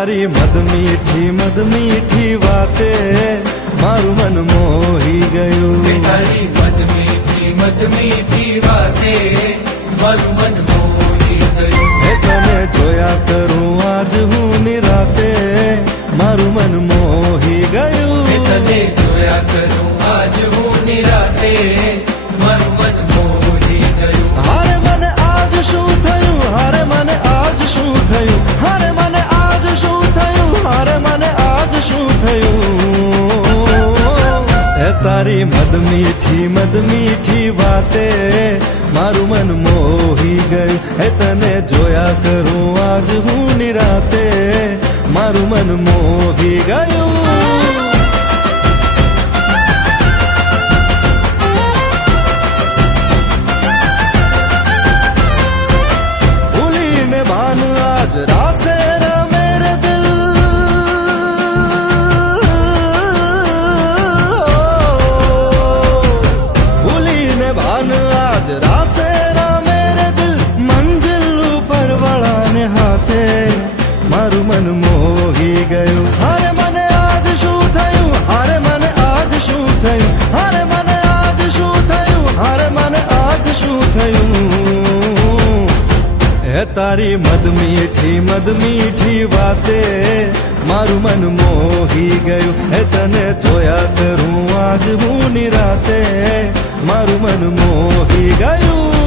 તારી મદ મીઠી વાતે મારું મન મોહી ગયું. તારી મદ મીઠી વાતે મારું મન મોહી ગયું. તને જોયા કરું આજ હું નિરાતે મારું મન મોહી ગયું. તને જોયા કરું આજ હું નિરાતે મારું મન મોહી ગયું. હારે મને આજ શું થયું, હારે મને આજ શું થયું, હારે મને આજ શું થયું, હારે મને આજ શું થયું. હે તારી મદ મીઠી વાતે મારું મન મોહી ગયું. હે તને જોયા કરું આજ હું નિરાતે મારું મન મોહી ગયું. आज रासे रमे रे दिल, भूली ने भान आज रासे रमे रे दिल. मंजिल पर वाला ने हाथे मारू मन मोही गયું. हारे મને આજ શું થયું, હારે મને આજ શું થયું, હારે મને આજ શું થયું, હારે મને આજ શું થયું. હે તારી મદ મીઠી વાતે મારું મન મોહી ગયું. હે તને જોયા કરું આજ હું નિરાતે મારું મન મોહી ગયું.